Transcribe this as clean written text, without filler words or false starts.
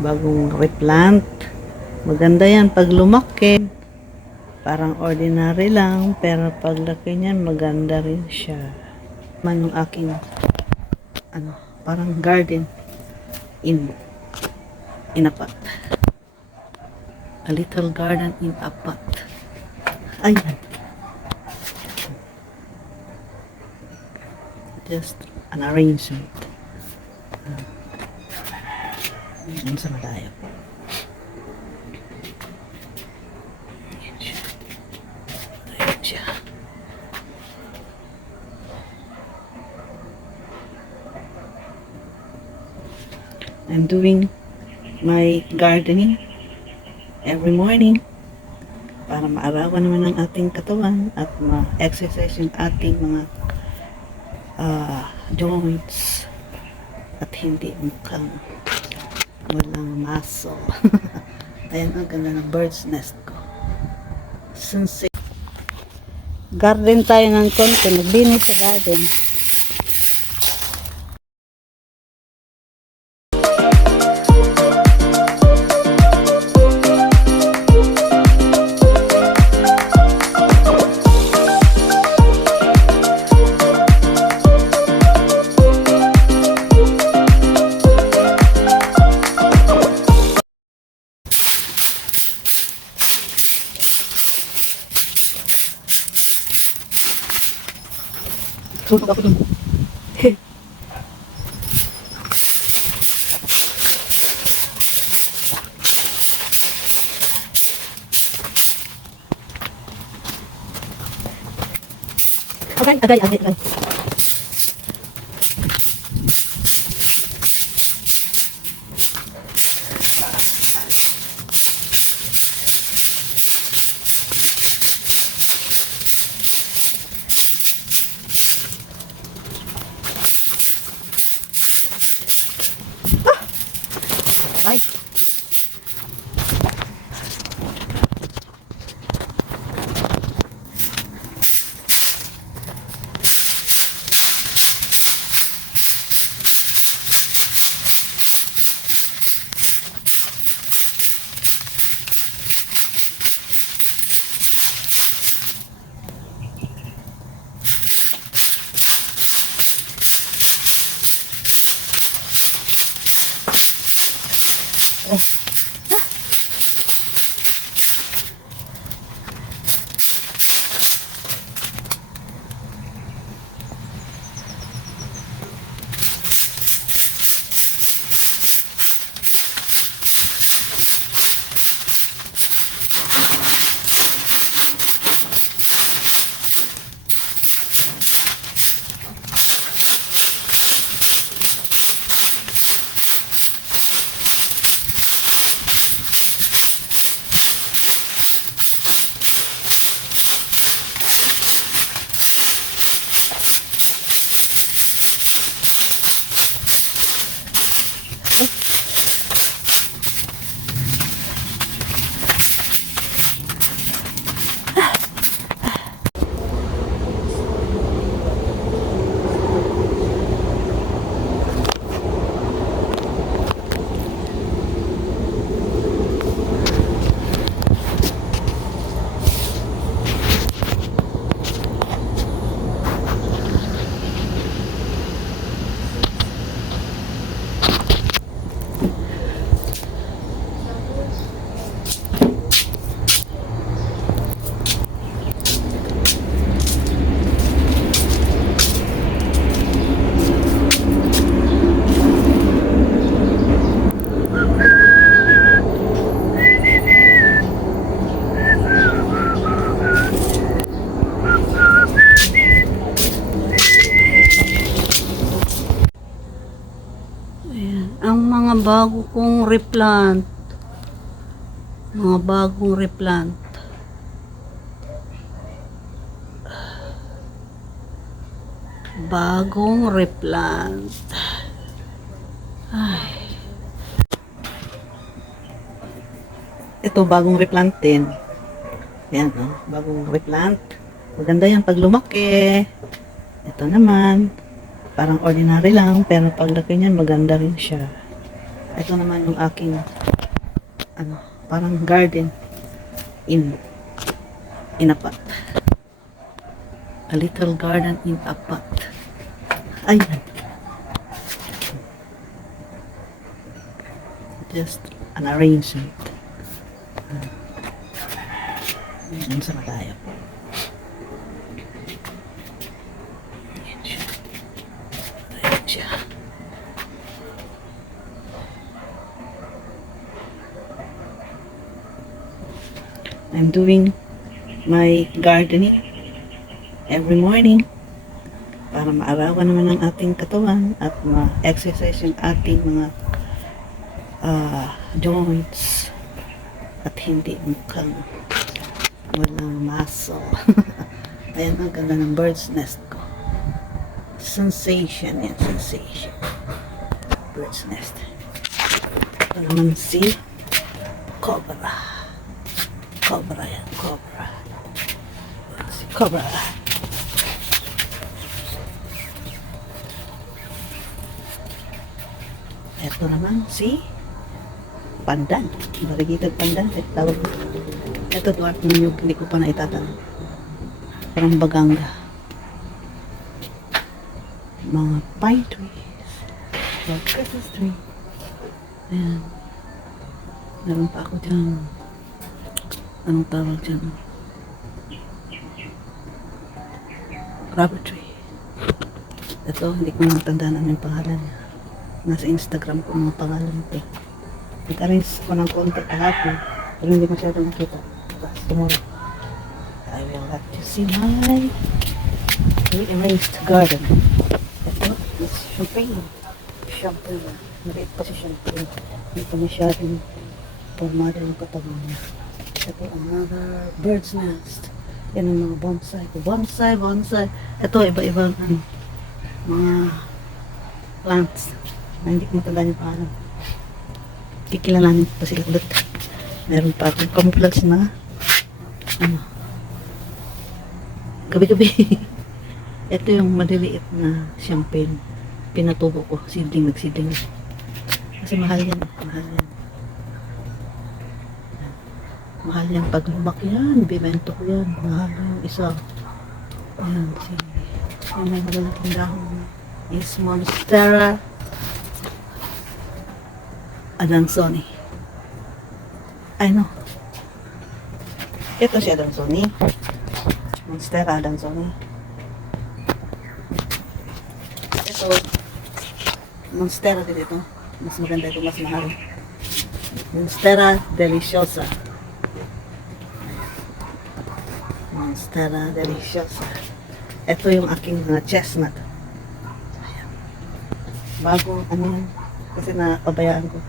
Bagong replant. Maganda yan pag lumaki. Parang ordinary lang, pero paglaki niyan maganda rin siya. Man yung aking parang garden in a pot. A little garden in a pot. Ayan. Just an arrangement. Ayan sa malayo. Ayan siya. Ayan siya. I'm doing my gardening every morning para maarawan naman ang ating katawan at ma-exercise yung ating mga joints at hindi mukhang walang muscle. Ayan, ang ganda ng bird's nest ko. Sunset. Garden tayo ng konti. Naglinis sa garden. Sunog ako dun. Agay. Ay. Mga bago kong replant. Mga bagong replant. Bagong replant. Ay. Ito bagong replant din. Yan, oh, bagong replant. Maganda yan pag lumaki. Ito naman, parang ordinary lang, pero paglaki niyan maganda rin siya. Ito naman yung aking parang garden in a pot. A little garden in a pot. Ayan. Just an arrangement. Ayan sa malayo. Ayan siya. Ayan siya. I'm doing my gardening every morning para maarawan naman ang ating katawan at ma-exercise yung ating mga joints at hindi mukhang walang muscle. Ayan, ang ganda ng bird's nest ko. Sensation and sensation. Bird's nest. Ito naman si cobra. Cobra yan, cobra. Si cobra. Ito naman si pandan. Marigitag pandan. Tawag. Ito dwarf ng nyug. Hindi ko pa naitatanong. Parang baganga. Mga pine trees. Mga Christmas tree. Ayan. Meron pa ako dyan. Anong tawag dyan? Rubber tree. Ito, hindi ko matandaan ang pangalan niya. Nasa Instagram ko mga pangalan ito. Nag-arrange ko ng konti kahapon, pero hindi masyado nakita. But tomorrow, I will let you see my rearranged garden. Ito is champagne. Champagne. Maliit pa si champagne. Hindi pa masyadong formado yung katawan niya. Ito another bird's nest. Yan ang mga bonsai. Bonsai, bonsai. Ito iba-ibang mga plants na hindi ko matandaan yung pangalan. Kikilalanin ko pa sila ulit. Meron pa akong camouflage na gabi-gabi. Ito yung maliliit na champagne. Pinatubo ko. Seedling, nagseedling. Kasi mahal yan. Mahal yan. Mahal yan. Pag lumaki yan, bibento ko yan. Mahal yung isa. Ayan, yung may malalaking dahon is Monstera Adansoni. Ay, no. Ito si Adansoni. Monstera Adansoni. Ito, Monstera din ito. Mas maganda ito, mas mahal. Monstera Deliciosa. Monstera Deliciosa. Ito yung aking chestnut. Ayan. Bago, kasi napabayaan ko.